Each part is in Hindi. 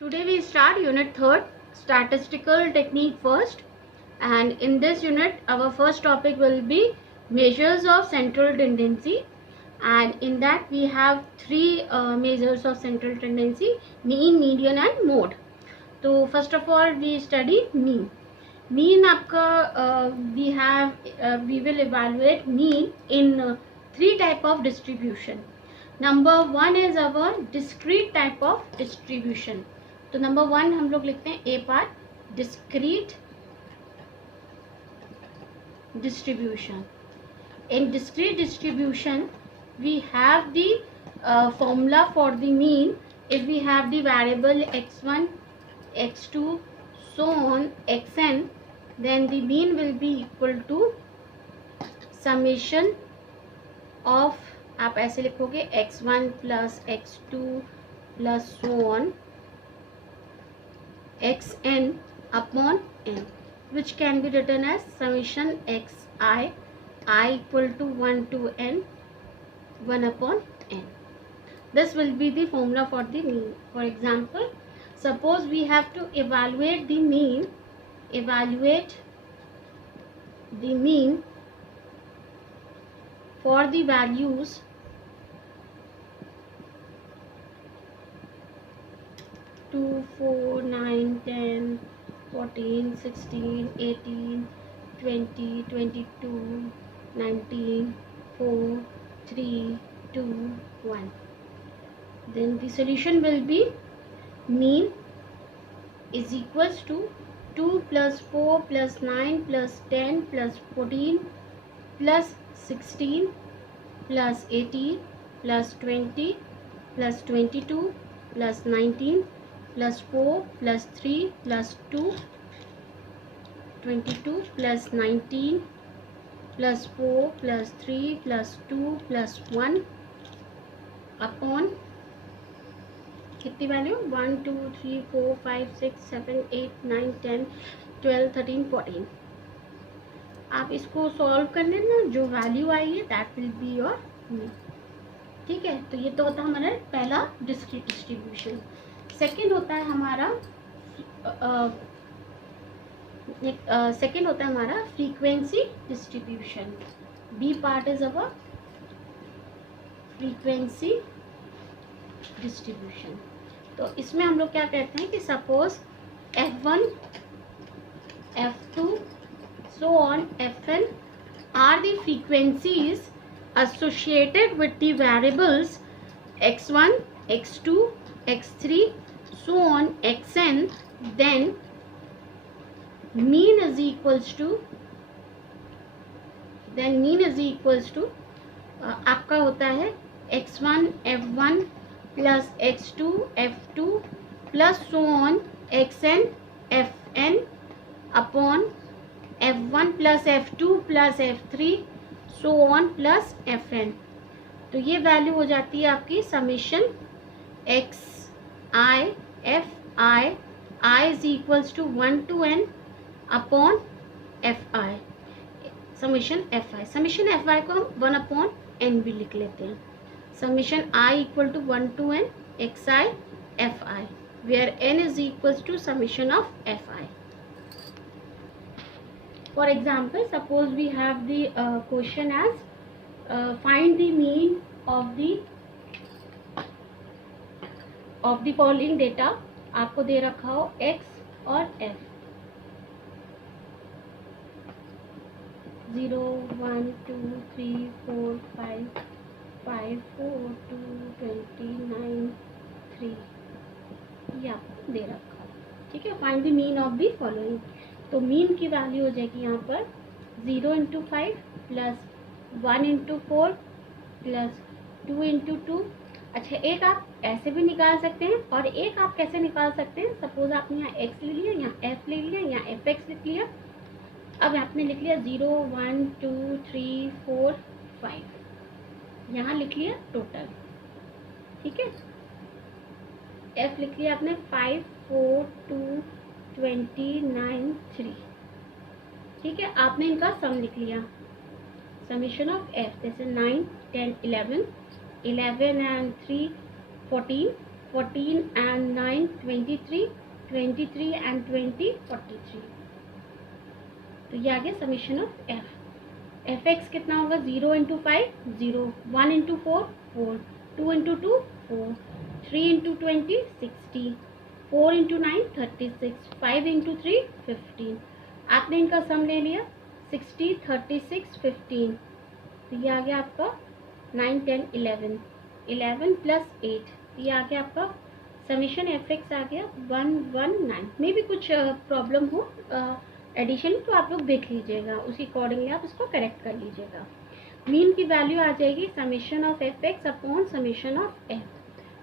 Today we start unit 3rd, statistical technique first, and in this unit our first topic will be measures of central tendency, and in that we have three measures of central tendency: mean, median and mode. So first of all we study mean. Mean आपका we will evaluate mean in three type of distribution. Number one is our discrete type of distribution. तो नंबर वन हम लोग लिखते हैं a part discrete distribution. In discrete distribution we have the formula for the mean. If we have the variable x1, x2, so on xn, then the mean will be equal to summation of, आप ऐसे लिखोगे x1 plus x2 plus so on xn upon n, which can be written as summation xi, I equal to 1 to n, 1 upon n. This will be the formula for the mean. For example, suppose we have to evaluate the mean, for the values 2, 4, 9, 10, 14, 16, 18, 20, 22, 19, 4, 3, 2, 1. Then the solution will be mean is equals to 2 plus 4 plus 9 plus 10 plus 14 plus 16 plus 18 plus 20 plus 22 plus 19 plus 4 plus 3 plus 2, 22 plus 19 plus 4 plus 3 plus 2 plus 1 upon कितनी वैल्यू 1 2 3 4 5 6 7 8 9 10 12 13 14. आप इसको सॉल्व कर लेना, जो वैल्यू आई है that will be your mean. ठीक है, तो ये तो होता है हमारा पहला डिस्क्रीट डिस्ट्रीब्यूशन. सेकेंड होता है हमारा frequency distribution. B part is our frequency distribution. तो इसमें हम लोग क्या कहते हैं कि suppose f1, f2, so on fn are the frequencies associated with the variables x1, x2, x3, so on xn, then mean is equals to आपका होता है x1 f1 plus x2 f2 plus so on xn fn upon f1 plus f2 plus f3 so on plus fn. तो ये वैल्यू हो जाती है आपकी summation x I f I is equals to 1 to n upon fi, summation fi. Summation fi को हम 1 upon n भी लिख लेते हैं. Summation I equal to 1 to n xi fi, where n is equals to summation of fi. For example, suppose we have the question as find the mean of the following data. आपको दे रखा हो x और f, 0 1 2 3 4 5 5 4 2 29 3, ये आपको दे रखा है. ठीक है, find the mean of the following. तो मीन की वैल्यू हो जाएगी यहाँ पर 0 into 5 plus 1 into 4 plus 2 into 2. अच्छा, एक आप ऐसे भी निकाल सकते हैं और एक आप कैसे निकाल सकते हैं. सपोज आपने यहाँ x ले लिया, यहाँ f ले लिया, यहाँ fx लिख लिया. अब आपने लिख लिया 0 1 2 3 4 5, यहाँ लिख लिया टोटल. ठीक है, f लिख लिया आपने 5 4 2 29 3. ठीक है, आपने इनका सम लिख लिया, समेशन ऑफ f. जैसे 9 10 11 11 and 3 14 14 and 9 23, 23 and 20 43। तो ये आ गया summation of F. F x कितना होगा, 0 into 5 0, 1 into 4 4, 2 into 2 4, 3 into 20 60, 4 into 9 36, 5 into 3 15। आपने इनका सम ले लिया 60 36 15, तो ये आ गया आपका 9 10 11, 11 प्लस 8, ये आ गया आपका समीशन एफ एक्स आ गया 119। में भी कुछ प्रॉब्लम हो एडिशन तो आप लोग देख लीजिएगा, उसी अकॉर्डिंगली आप इसको करेक्ट कर लीजिएगा। मीन की वैल्यू आ जाएगी summation of F x upon summation of F,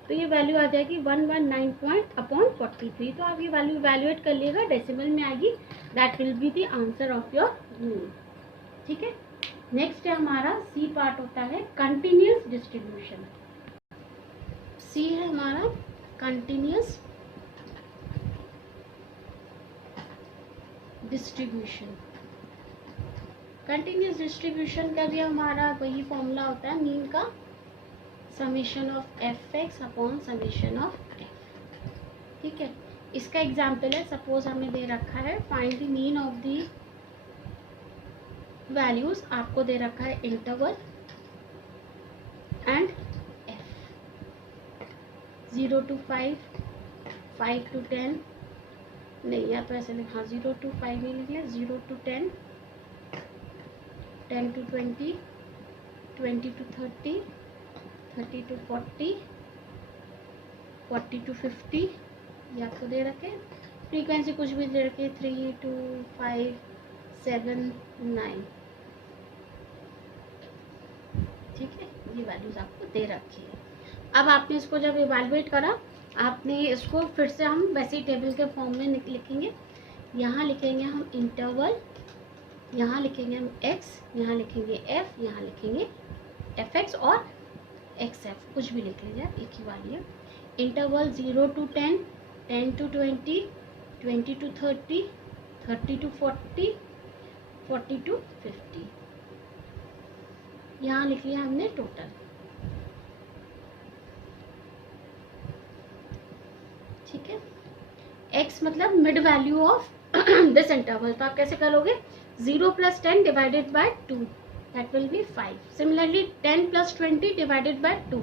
तो ये वैल्यू आ जाएगी 119 पॉइंट अपॉन 43। तो आप ये वैल्यू इवैल्यूएट कर लीजिएगा, डेसिमल में आएगी, that will be the answer of your mean. ठीक है, नेक्स्ट है हमारा सी पार्ट होता है कंटिन्यूस डिस्ट्रीब्यूशन। सी है हमारा कंटिन्यूस डिस्ट्रीब्यूशन। कंटिन्यूस डिस्ट्रीब्यूशन का भी हमारा वही फॉर्मूला होता है मीन का, summation of F x upon summation of F. ठीक है, इसका एग्जाम्पल है, सपोज हमें दे रखा है find the mean of the values, आपको दे रखा है interval and F, 0 to 5, 5 to 10, नहीं या तो ऐसे लिखा 0 to 5 नहीं लिखना, 0 to 10, 10 to 20, 20 to 30, 30 to 40, 40 to 50, ये आपको दे रखे। फ्रीक्वेंसी कुछ भी दे रखे 3 2 5 7 9। ठीक है, ये वैल्यूज आपको दे रखी है। अब आपने इसको जब इवैल्यूएट करा, आपने इसको फिर से हम वैसे ही टेबल के फॉर्म में लिखेंगे। यहाँ लिखेंगे हम इंटरवल, यहाँ लिखेंगे हम x, यहाँ लिखेंगे f, यहाँ लिखेंगे fx और xf, कुछ भी लिख लीजिए आप, एक ही वाली है। Interval 0 to 10, 10 to 20, 20 to 30, 30 to 40, 40 to 50। यहाँ लिख लिया हमने टोटल। ठीक है, x मतलब mid value of this interval, तो आप कैसे करोगे, 0 + 10 divided by 2, that will B 5। Similarly 10 + 20 divided by 2,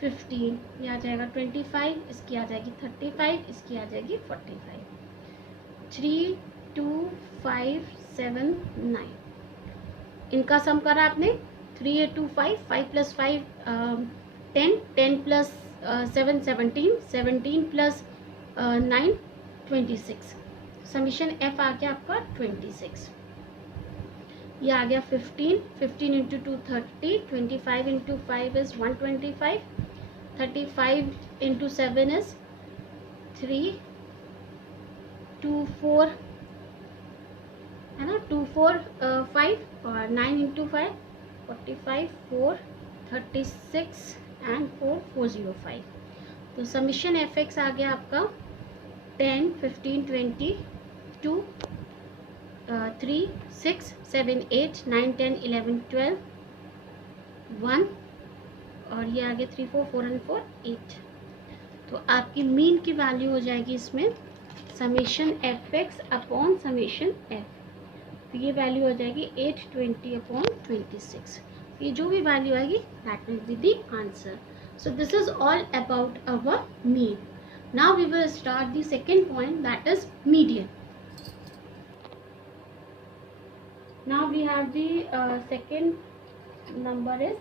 15, ये आ जाएगा 25, इसकी आ जाएगी 35, इसकी आ जाएगी 45। 3 2 5 7 9, इनका सम करा आपने, 3 8 2 5, 5 + 5 10, 10 + 7 17, 17 + 9 26। समीशन एफ आ गया आपका 26। ये आ गया 15, 15 into 2 30, 25 into 5 is 125, 35 into 7 is 3, 2 4 है ना, 2 4 5 और 9 इंटू 5 45, 4 36 एंड 4 405। तो समीशन एफ एक्स आ गया आपका 10 15 20 2 3 6 7 8 9 10 11 12 1 और ये आगे 3 4 4 and 4 8। तो आपकी मीन की वैल्यू हो जाएगी इसमें summation F x upon summation F, तो ये वैल्यू हो जाएगी 820 अपॉन 26। ये जो भी वैल्यू आएगी that will be the answer. So this is all about our mean. Now we will start the second point, that is median. Now we have the second number is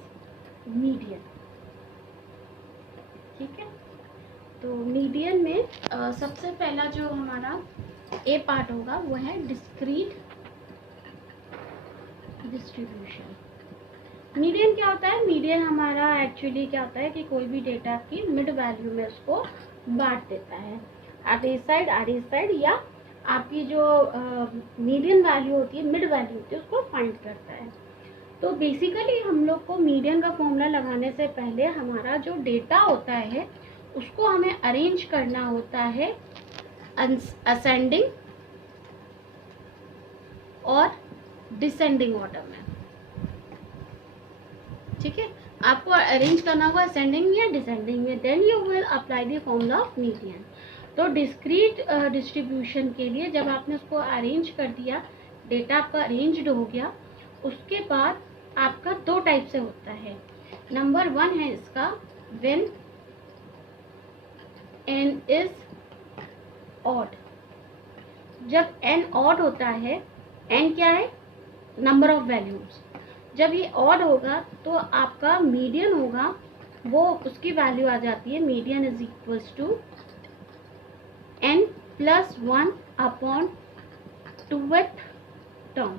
median. ठीक है, तो मीडियन में सबसे पहला जो हमारा ए पार्ट होगा वो है डिस्क्रीट डिस्ट्रीब्यूशन। मीडियन क्या होता है, मीडियन हमारा एक्चुअली क्या होता है कि कोई भी डेटा की मिड वैल्यू में उसको बांट देता है, आधे साइड आधे साइड, या आपकी जो मीडियन वैल्यू होती है, मिड वैल्यू होती है, उसको फाइंड करता है। तो बेसिकली हम लोग को मीडियन का फॉर्मूला लगाने से पहले हमारा जो डेटा होता है उसको हमें अरेंज करना होता है असेंडिंग और डिसेंडिंग ऑर्डर में। ठीक है, आपको अरेंज करना होगा असेंडिंग में या डिसेंडिंग में, then you will apply the formula of median. तो डिस्क्रीट डिस्ट्रीब्यूशन के लिए जब आपने उसको अरेंज कर दिया, डेटा आपका अरेंज्ड हो गया, उसके बाद आपका दो टाइप से होता है। नंबर 1 है इसका व्हेन n इज ऑड। जब n ऑड होता है, n क्या है, नंबर ऑफ वैल्यूज, जब ये ऑड होगा तो आपका मीडियन होगा, वो उसकी वैल्यू आ जाती है, median is equals to n plus 1 upon 2th term.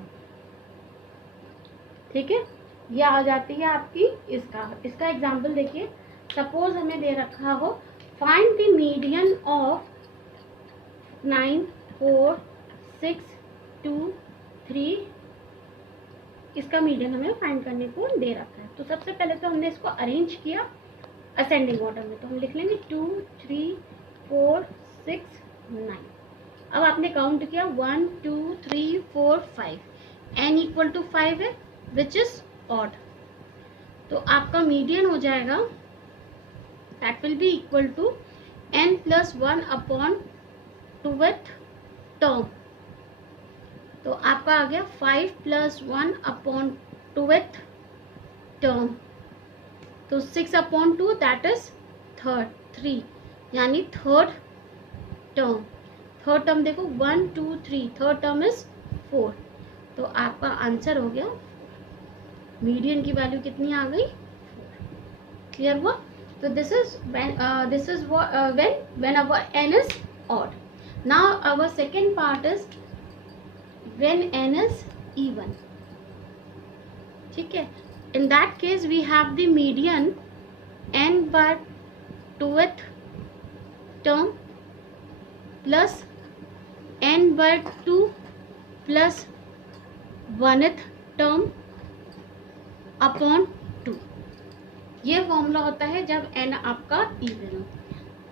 ठीक है, ये आ जाती है आपकी इसका एग्जाम्पल देखिए। सपोज हमें दे रखा हो फाइंड द मीडियन ऑफ 9 4 6 2 3, इसका मीडियन हमें फाइंड करने को दे रखा है। तो सबसे पहले तो हमने इसको अरेंज किया असेंडिंग ऑर्डर में, तो हम लिख लेंगे 2 3 4 6 9। अब आपने काउंट किया 1 2 3 4 5, n इक्वल टू 5 है विच इज ऑड, तो आपका मीडियन हो जाएगा that will be equal to n plus 1 upon 2th term. तो आपका आ गया 5 प्लस 1 अपॉन 2th टर्म, तो 6 अपॉन 2 दैट इज 3, यानी थर्ड टर्म देखो 1 2 3, थर्ड टर्म इज 4। तो आपका आंसर हो गया, मीडियन की वैल्यू कितनी आ गई, 4। क्लियर हुआ? तो this is when our n is odd. Now our second part is when n is even। ठीक है, in that case we have the median n by 2th term plus n by 2 plus 1th term upon 2। ये फॉर्मूला होता है जब n आपका इवन हो।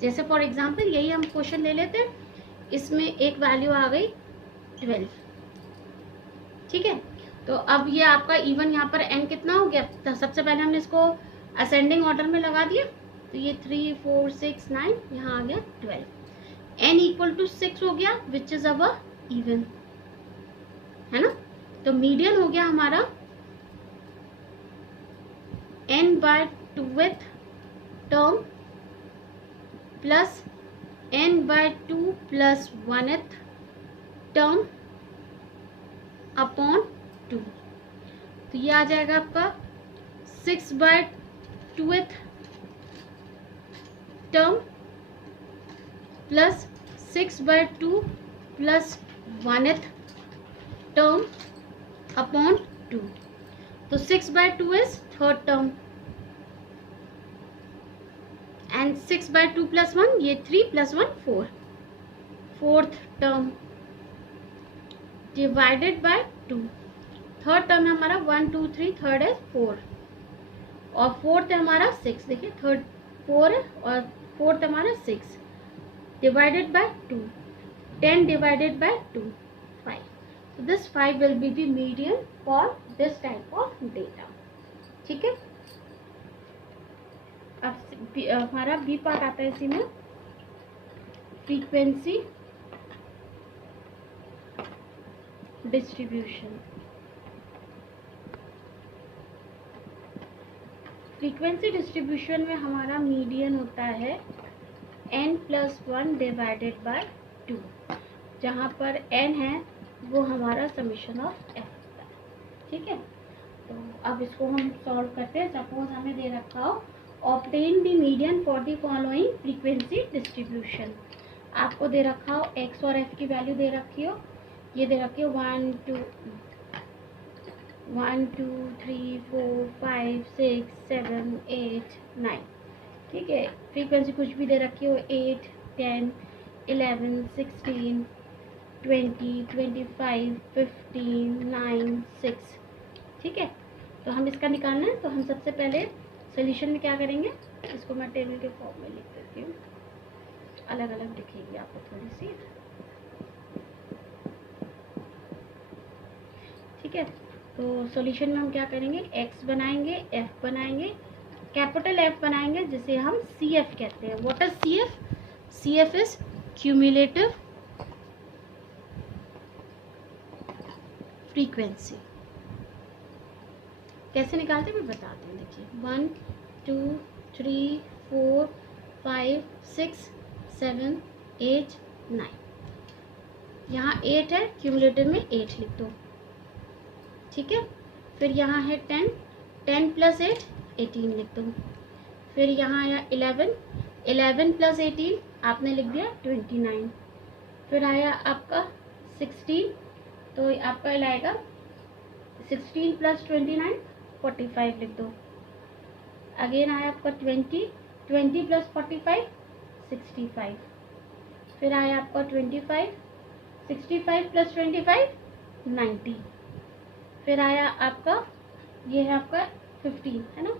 जैसे फॉर एग्जांपल यही हम क्वेश्चन ले लेते हैं, इसमें एक वैल्यू आ गई 12। ठीक है, तो अब ये आपका इवन यहाँ पर n कितना हो गया, तो सबसे पहले हमने इसको असेंडिंग ऑर्डर में लगा दिया, तो ये 3 4 6 9, यहाँ आ गया 12। n इक्वल टू 6 हो गया विच इज अवर इवन, है ना। तो मीडियन हो गया हमारा n by 2th term plus n by 2 plus 1th term upon 2। तो ये आ जाएगा आपका 6 by 2th term plus 6 by 2 plus 1th term upon 2। तो 6 by 2 is third term and 6 by 2 plus 1, ये 3 plus 1 4, fourth term divided by 2। Third term है हमारा 1 2 3, थर्ड है 4 और फोर्थ है हमारा 6। देखिए थर्ड 4 है और फोर्थ हमारा 6 divided by 2, 10 divided by 2 5। so this 5 will be the median for this type of data। ठीक है, अब हमारा बी पार्ट आता है इसी में, फ्रीक्वेंसी डिस्ट्रीब्यूशन। फ्रीक्वेंसी डिस्ट्रीब्यूशन में हमारा मीडियन होता है n प्लस 1 डिवाइडेड बाय 2, जहाँ पर n है वो हमारा समीशन ऑफ f होता है। ठीक है, तो अब इसको हम सॉल्व करते हैं। सपोज हमें दे रखा हो obtain the median for the following frequency distribution. आपको दे रखा हो x और f की वैल्यू दे रखी हो, ये दे रखी हो 1 2 3 4 5 6 7 8 9। ठीक है, फ्रीक्वेंसी कुछ भी दे रखी हो 8 10 11 16 20 25 15 9 6। ठीक है, तो हम इसका निकालना है, तो हम सबसे पहले सोल्यूशन में क्या करेंगे, इसको मैं टेबल के फॉर्म में लिख देती हूँ, अलग अलग दिखेगी आपको थोड़ी सी। ठीक है, तो सॉल्यूशन में हम क्या करेंगे, x बनाएंगे, f बनाएंगे कैपिटल एफ बनाएंगे जिसे हम सी एफ कहते हैं. What is C F? C F is cumulative frequency. कैसे निकालते हैं मैं बताती हूँ. देखिए 1 2 3 4 5 6 7 8 9. यहाँ 8 है, क्यूमुलेटिव में 8 लिख दो. ठीक है. फिर यहाँ है 10, 10 प्लस 8 18 लिख दो. फिर यहाँ आया 11, 11 प्लस 18 आपने लिख दिया 29. फिर आया आपका 16, तो आपका लाएगा 16 प्लस 29 45 लिख दो. अगेन आया आपका 20, 20 प्लस 45 65. फिर आया आपका 25, 65 प्लस 25 90. फिर आया आपका, ये है आपका 15 है ना,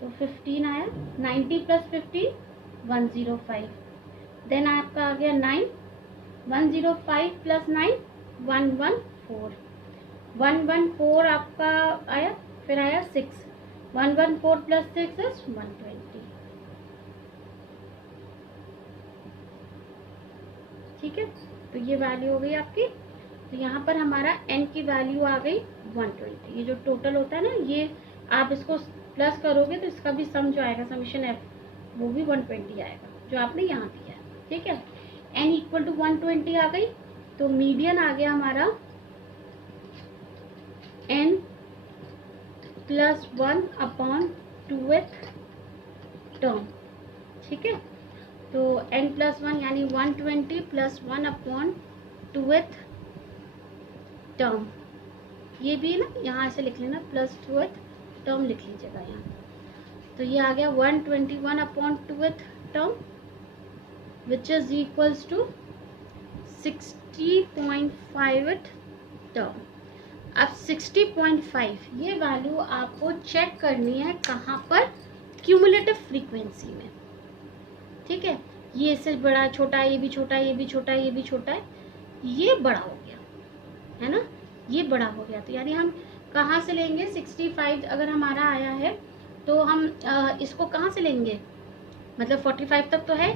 तो 15 आया. 90 प्लस 15 105. देन आपका आ गया 9, 105 प्लस 9 114. 114 आपका आया. फिर आया 6, 114 प्लस 6 इज 120. ठीक है. तो ये वैल्यू हो गई आपकी. तो यहाँ पर हमारा n की वैल्यू आ गई 120. ये जो टोटल होता है ना, ये आप इसको प्लस करोगे तो इसका भी सम जो आएगा, समीशन f, वो भी 120 आएगा जो आपने यहाँ दिया है. ठीक है. n इक्वल टू 120 आ गई. तो मीडियन आ गया हमारा n plus 1 upon 2th term. ठीक है. तो n प्लस 1 यानी 120 प्लस 1 अपॉन 2th टर्म. ये भी ना यहाँ ऐसे लिख लेना, प्लस 2th टर्म लिख लीजिएगा यहाँ. तो ये आ गया 121 upon 2th term which is equals to 60.5th term. अब 60.5 ये वैल्यू आपको चेक करनी है कहाँ पर? क्यूमुलेटिव फ्रीक्वेंसी में. ठीक है. ये इससे बड़ा, छोटा, ये भी छोटा, ये भी छोटा, ये भी छोटा है, ये बड़ा हो गया है ना, ये बड़ा हो गया. तो यानी हम कहाँ से लेंगे? 65 अगर हमारा आया है तो हम इसको कहाँ से लेंगे? मतलब 45 तक तो है,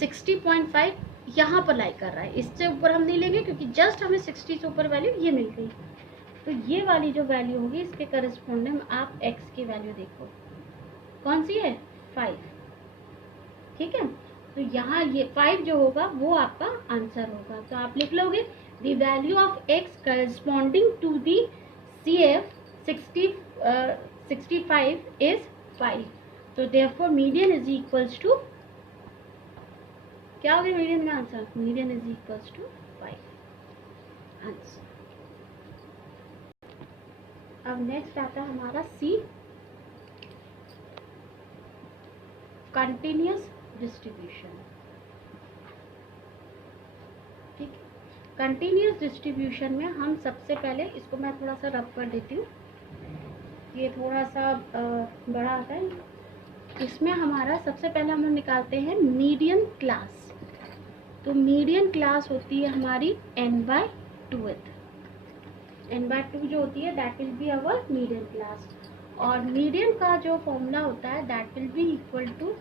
60.5 यहाँ पर लाई कर रहा है, इससे ऊपर हम नहीं लेंगे क्योंकि जस्ट हमें 60 से ऊपर वैल्यू ये मिल गई. तो ये वाली जो वैल्यू होगी इसके करस्पॉन्डिंग आप x की वैल्यू देखो कौन सी है? 5. ठीक है. तो यहाँ ये 5 जो होगा वो आपका आंसर होगा. तो आप लिख लोगे the value of x corresponding to the CF 65 is 5. तो therefore median is equals to, क्या हो गया मीडियन का answer? Median is equals to 5 answer. अब नेक्स्ट आता है हमारा C, कंटिन्यूअस डिस्ट्रीब्यूशन. ठीक है. कंटिन्यूअस डिस्ट्रीब्यूशन में हम सबसे पहले, इसको मैं थोड़ा सा रब कर देती हूँ, ये थोड़ा सा बड़ा आता है. इसमें हमारा सबसे पहले हम निकालते हैं मीडियन क्लास. तो मीडियन क्लास होती है हमारी n/2. n/2 जो होती है that will be our median class. और मीडियन का जो फॉर्मूला होता है that will be equal to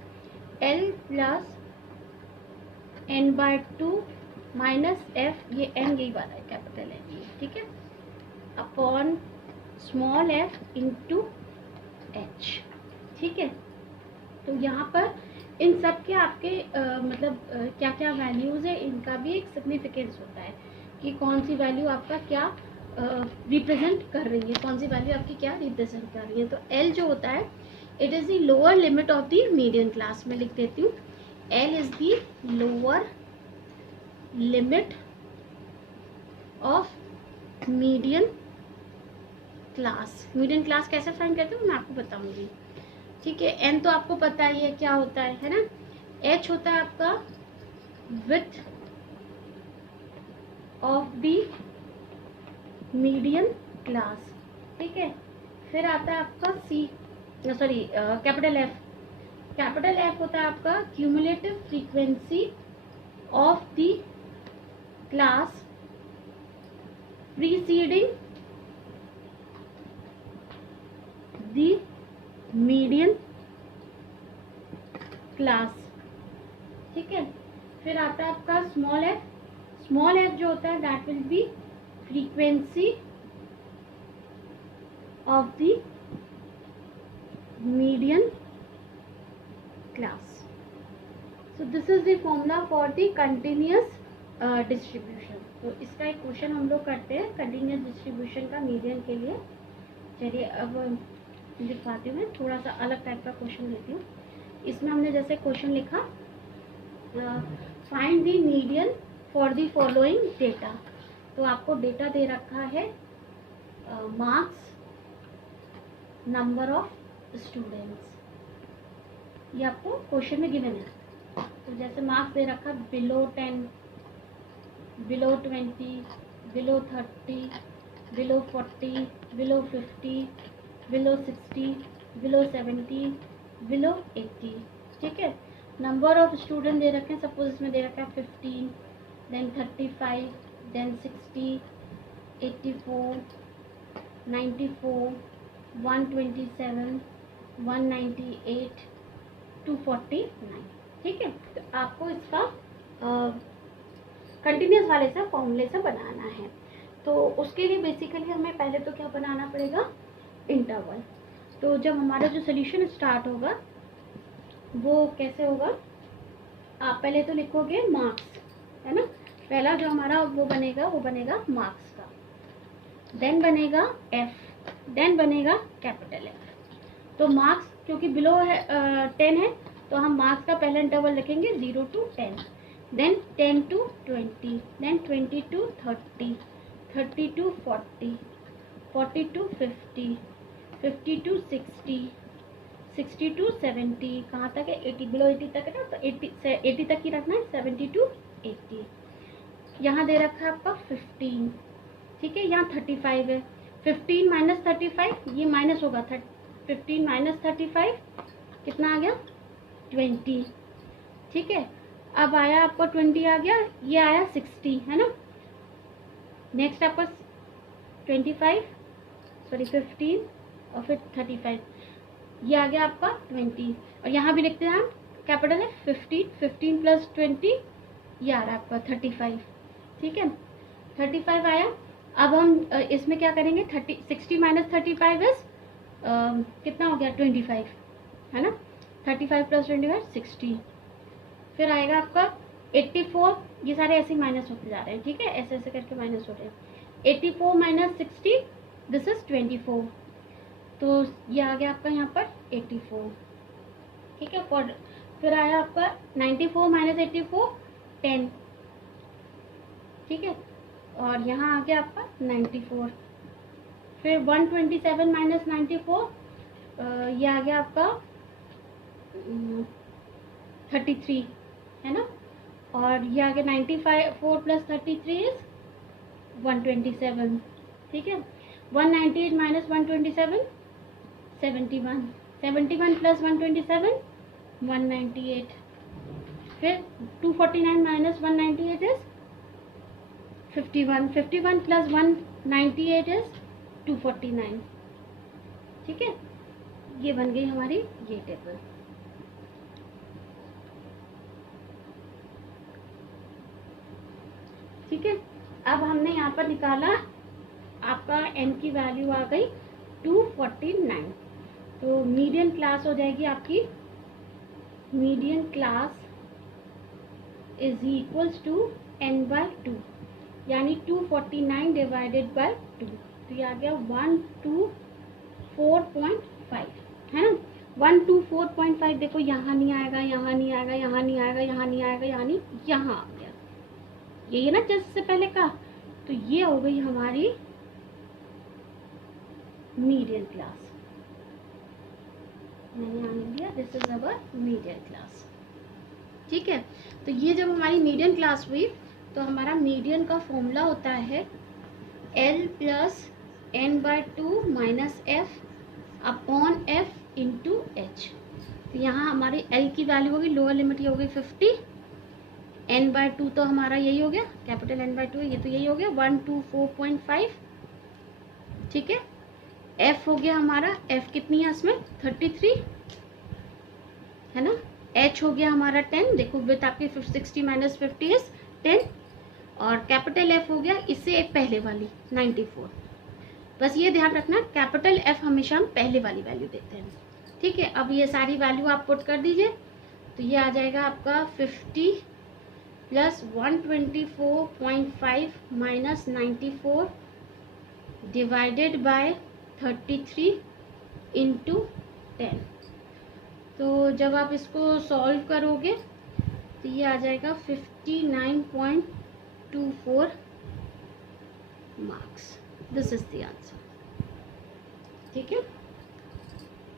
L plus n/2 minus f, ये n यही वाला है, कैपिटल N ये. ठीक है. Upon small f into h. ठीक है. तो यहाँ पर इन सब के आपके मतलब क्या क्या वैल्यूज़ है, इनका भी एक सिग्निफिकेंस होता है कि कौन सी वैल्यू आपका क्या रिप्रेजेंट कर रही है, कौन सी वैल्यू आपकी क्या रिप्रेजेंट कर रही है. तो L जो होता है it is the lower limit of the median class. में लिख देती हूँ L is the lower limit of median class. Median class कैसे फाइंड करते हैं मैं आपको बताऊंगी. ठीक है. n तो आपको पता ही है क्या होता है ना. h होता है आपका width of the median class. ठीक है. फिर आता है आपका कैपिटल F. कैपिटल F होता है आपका cumulative frequency of the class preceding the median आपका स्मॉल एफ। स्मॉल एफ जो होता है that will B frequency of the median class. So this is the formula for the continuous distribution. तो इसका एक क्वेश्चन हम लोग करते हैं कंटिन्यूअस डिस्ट्रीब्यूशन का मीडियन के लिए। चलिए अब दिखाती हूँ, मैं थोड़ा सा अलग टाइप का क्वेश्चन लेती हूँ। इसमें हमने जैसे क्वेश्चन लिखा find the median for the following data. तो आपको डेटा दे रखा है मार्क्स, नंबर ऑफ स्टूडेंट्स, ये आपको क्वेश्चन में गिवन है। तो जैसे मार्क्स दे रखा below 10, below 20, below 30, below 40, below 50, below 60, below 70, below 80। ठीक है। नंबर ऑफ स्टूडेंट दे रखे हैं, सपोज इसमें दे रखा है 15, देन 35, देन 60, 84, 94, 127, 198, 249। ठीक है। तो आपको इसका कंटिन्यूस वाले से फॉर्मूले से बनाना है। तो उसके लिए बेसिकली हमें पहले तो क्या बनाना पड़ेगा, इंटरवल। तो जब हमारा जो सोल्यूशन स्टार्ट होगा वो कैसे होगा, आप पहले तो लिखोगे मार्क्स, है ना। पहला जो हमारा वो बनेगा मार्क्स का, देन बनेगा एफ, देन बनेगा कैपिटल एफ। तो मार्क्स क्योंकि बिलो है 10 है, तो हम मार्क्स का पहला इंटरवल लिखेंगे 0 to 10, then 10 to 20, then 20 to 30, 30 to 40, 40 to 50, 50 to 60, 60 to 70, कहाँ तक है 80, बिलो 80 तक है ना, तो 80 तक ही रखना है, 70 to 80। यहाँ दे रखा है आपका 15, ठीक है। यहाँ 35 है, 15 माइनस 35, ये माइनस होगा, 15 माइनस 35 कितना आ गया 20। ठीक है। अब आया आपको 20 आ गया, ये आया 60, है ना। नेक्स्ट आपका 15 और फिर 35, ये आ गया आपका 20। और यहाँ भी लिखते हैं हम कैपिटल है 15 प्लस 20, ये आ रहा है आपका 35। ठीक है, 35 आया। अब हम इसमें क्या करेंगे, 60 माइनस 35 इज कितना हो गया 25, है ना। 35 प्लस 25 60। फिर आएगा आपका 84, ये सारे ऐसे माइनस होते जा रहे हैं। ठीक है, ऐसे ऐसे करके माइनस हो रहे हैं। 84 माइनस 60 दिस इज 24, तो ये आ गया आपका यहाँ पर 84। ठीक है। फिर आया आपका 94 माइनस 84 10। ठीक है, और यहाँ आ गया आपका 94। फिर 127 माइनस 94 ये आ गया आपका 33, है ना। और ये आ गया 94 प्लस 33 इज 127। ठीक है। 198 माइनस 127 71, 71 प्लस 127 198। फिर 249 माइनस 198 इज 51, 51 प्लस 198 इज 249। ठीक है, ये बन गई हमारी ये टेबल। ठीक है। अब हमने यहाँ पर निकाला, आपका n की वैल्यू आ गई 249। तो मीडियन क्लास हो जाएगी आपकी, median class is equals to n/2, यानी 249 डिवाइडेड बाय 2। तो ये आ गया 124.5, है ना। 124.5 देखो, यहाँ नहीं आएगा, यहाँ नहीं आएगा, यहाँ नहीं आएगा, यहाँ नहीं आएगा, यहाँ नहीं, यहाँ आ गया। ये ना जस्ट से पहले का, तो ये हो गई हमारी मीडियन क्लास। मैंने यहाँ लिख दिया this is our median class. ठीक है। तो ये जब हमारी मीडियन क्लास हुई, तो हमारा मीडियन का फॉर्मूला होता है L plus n/2 minus F upon F into H. तो यहाँ हमारी L की वैल्यू होगी, लोअर लिमिट ये हो गई 50, n/2 तो हमारा यही हो गया, कैपिटल n/2 ये तो यही हो गया 124.5। ठीक है। f हो गया हमारा, f कितनी है इसमें 33, है ना। एच हो गया हमारा 10, देखो विथ आपकी 60 माइनस 50 इज 10, और कैपिटल एफ हो गया इससे एक पहले वाली 94। बस ये ध्यान रखना, कैपिटल एफ हमेशा हम पहले वाली वैल्यू देते हैं, ठीक है। अब ये सारी वैल्यू आप पुट कर दीजिए, तो ये आ जाएगा आपका 50 plus 124.5 minus 94 divided by 33 into 10। तो जब आप इसको सॉल्व करोगे तो ये आ जाएगा 59.24 marks. This is the answer, ठीक है।